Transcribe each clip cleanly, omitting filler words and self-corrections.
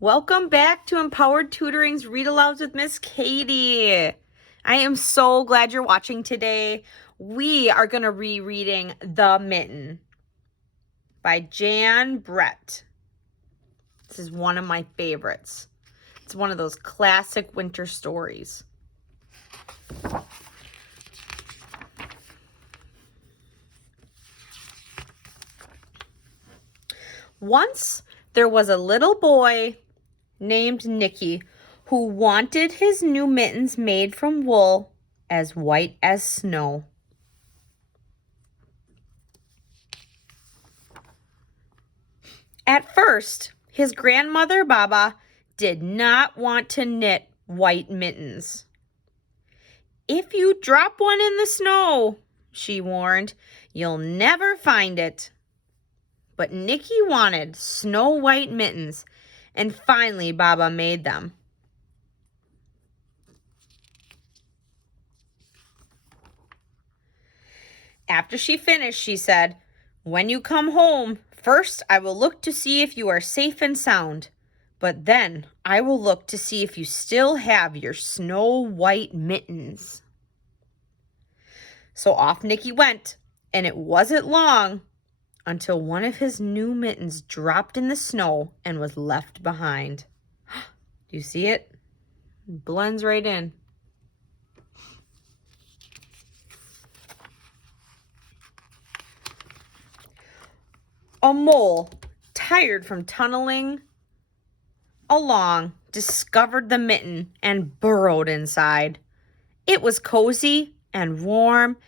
Welcome back to Empowered Tutoring's Read-Alouds with Miss Katie. I am so glad you're watching today. We are going to be reading The Mitten by Jan Brett. This is one of my favorites. It's one of those classic winter stories. Once there was a little boy named Nicky who wanted his new mittens made from wool as white as snow. At first, his grandmother Baba did not want to knit white mittens. "If you drop one in the snow," she warned, "you'll never find it." But Nicky wanted snow white mittens, and finally Baba made them. After she finished, she said, "When you come home, first I will look to see if you are safe and sound, but then I will look to see if you still have your snow white mittens." So off Nicky went, and it wasn't long until one of his new mittens dropped in the snow and was left behind. Do you see it? It blends right in. A mole, tired from tunneling along, discovered the mitten and burrowed inside. It was cozy and warm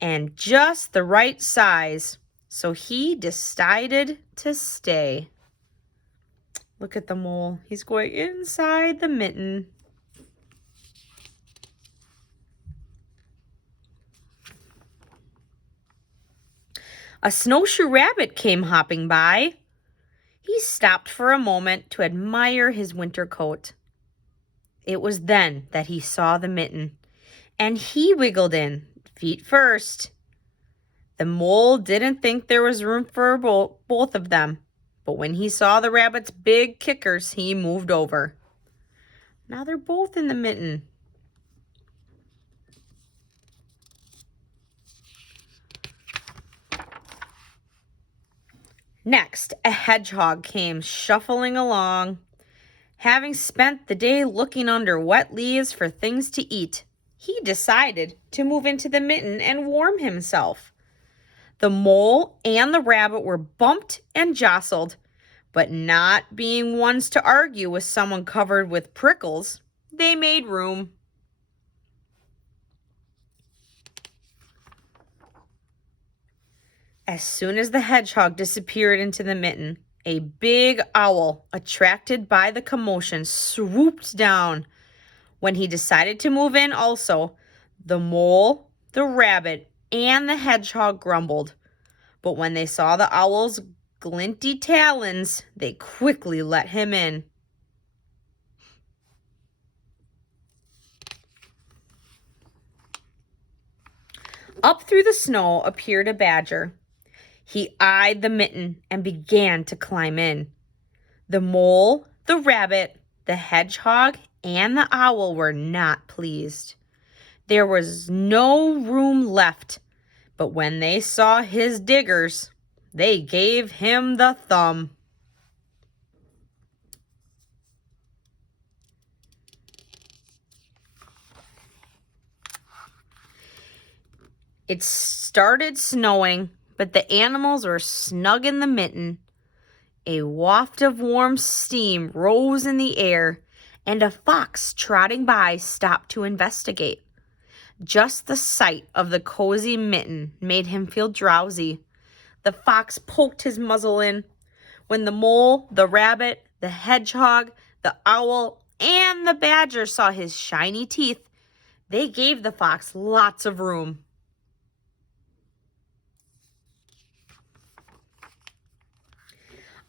and just the right size, so he decided to stay. Look at the mole. He's going inside the mitten. A snowshoe rabbit came hopping by. He stopped for a moment to admire his winter coat. It was then that he saw the mitten, and he wiggled in, feet first. The mole didn't think there was room for both of them, but when he saw the rabbit's big kickers, he moved over. Now they're both in the mitten. Next, a hedgehog came shuffling along. Having spent the day looking under wet leaves for things to eat, he decided to move into the mitten and warm himself. The mole and the rabbit were bumped and jostled, but not being ones to argue with someone covered with prickles, they made room. As soon as the hedgehog disappeared into the mitten, a big owl, attracted by the commotion, swooped down. When he decided to move in also, the mole, the rabbit, and the hedgehog grumbled. But when they saw the owl's glinty talons, they quickly let him in. Up through the snow appeared a badger. He eyed the mitten and began to climb in. The mole, the rabbit, the hedgehog, and the owl were not pleased. There was no room left, but when they saw his diggers, they gave him the thumb. It started snowing, but the animals were snug in the mitten. A waft of warm steam rose in the air, and a fox trotting by stopped to investigate. Just the sight of the cozy mitten made him feel drowsy. The fox poked his muzzle in. When the mole, the rabbit, the hedgehog, the owl, and the badger saw his shiny teeth, they gave the fox lots of room.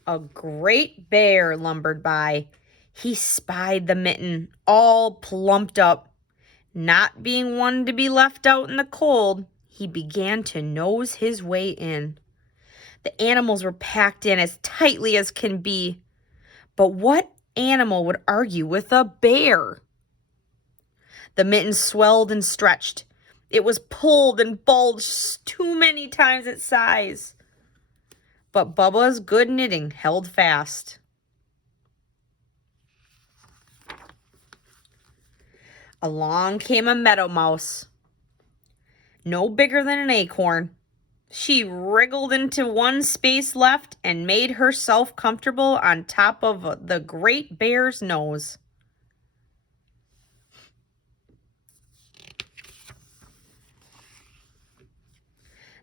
A great bear lumbered by. He spied the mitten, all plumped up. Not being one to be left out in the cold, he began to nose his way in. The animals were packed in as tightly as can be. But what animal would argue with a bear? The mitten swelled and stretched. It was pulled and bulged too many times its size. But Bubba's good knitting held fast. Along came a meadow mouse, no bigger than an acorn. She wriggled into one space left and made herself comfortable on top of the great bear's nose.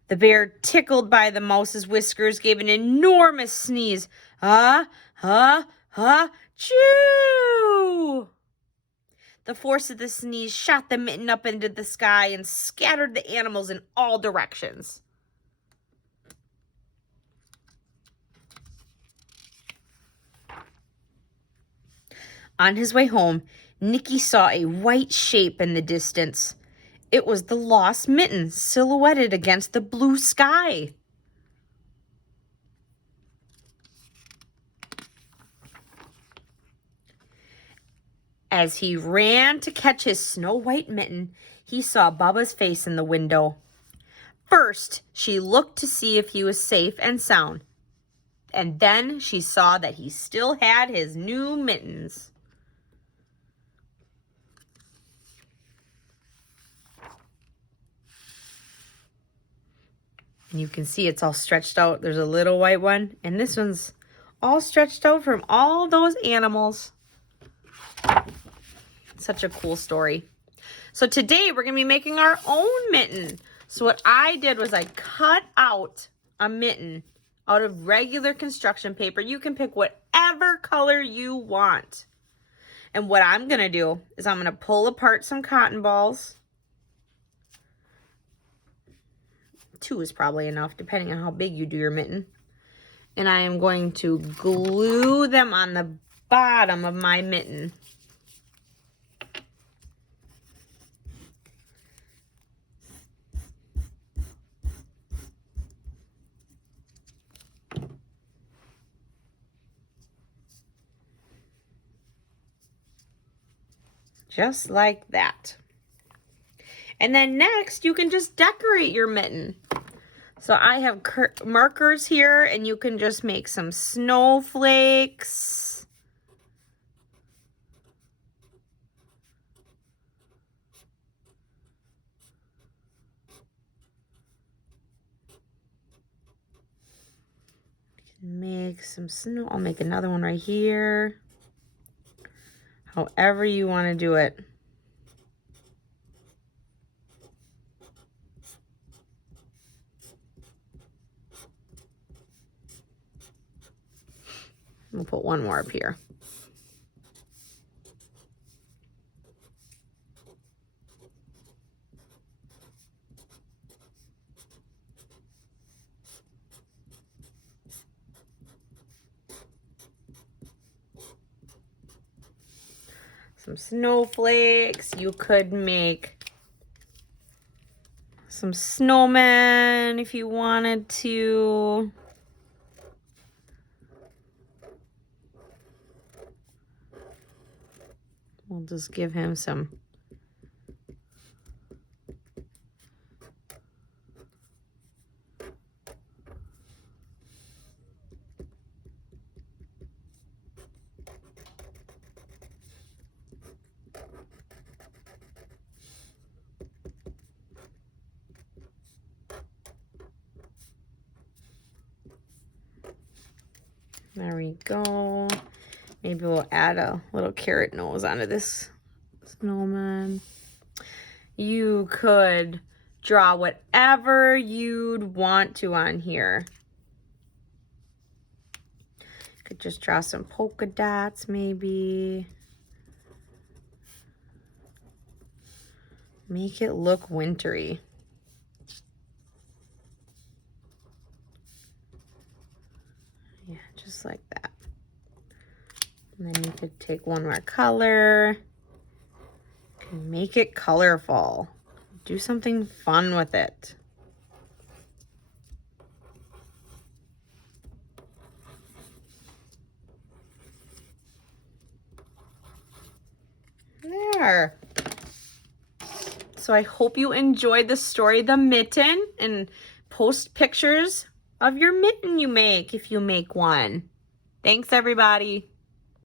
The bear, tickled by the mouse's whiskers, gave an enormous sneeze. Ah, ah, ah, choo! The force of the sneeze shot the mitten up into the sky and scattered the animals in all directions. On his way home, Nicky saw a white shape in the distance. It was the lost mitten silhouetted against the blue sky. As he ran to catch his snow-white mitten, he saw Bubba's face in the window. First, she looked to see if he was safe and sound, and then she saw that he still had his new mittens. And you can see it's all stretched out. There's a little white one, and this one's all stretched out from all those animals. Such a cool story. So today we're going to be making our own mitten. So what I did was I cut out a mitten out of regular construction paper. You can pick whatever color you want. And what I'm going to do is I'm going to pull apart some cotton balls. 2 is probably enough, depending on how big you do your mitten. And I am going to glue them on the bottom of my mitten. Just like that. And then next, you can just decorate your mitten. So I have markers here, and you can just make some snowflakes. Make some snow. I'll make another one right here. However you want to do it. We'll put one more up here. Some snowflakes. You could make some snowmen if you wanted to. We'll just give him some there we go. Maybe we'll add a little carrot nose onto this snowman. You could draw whatever you'd want to on here. You could just draw some polka dots maybe. Make it look wintry. Yeah, just like that. And then you could take one more color and make it colorful. Do something fun with it. There. So I hope you enjoyed the story, The Mitten, and post pictures of your mitten you make if you make one. Thanks, everybody.